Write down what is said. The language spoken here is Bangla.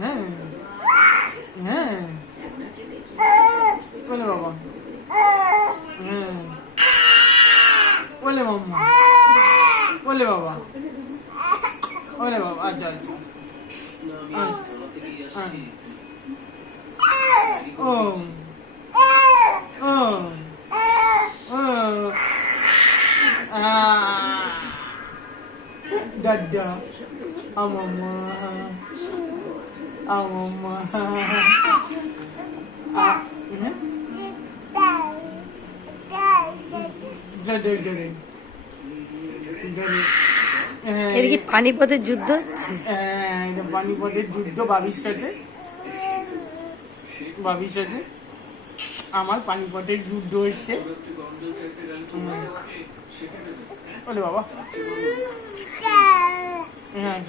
হ্যাঁ হ্যাঁ বলে বাবা, হ্যাঁ বলে মাম্মা, বলে বাবা, বলে বাবা। আচ্ছা আচ্ছা ও ও ও দাদা আমম্মা আমম্মা এদিকে পানিপথের যুদ্ধ হচ্ছে। পানিপথের যুদ্ধ বাবির সাথে, বাবির সাথে আমার পানিপথের যুদ্ধ এসছে। বলে বাবা, হ্যাঁ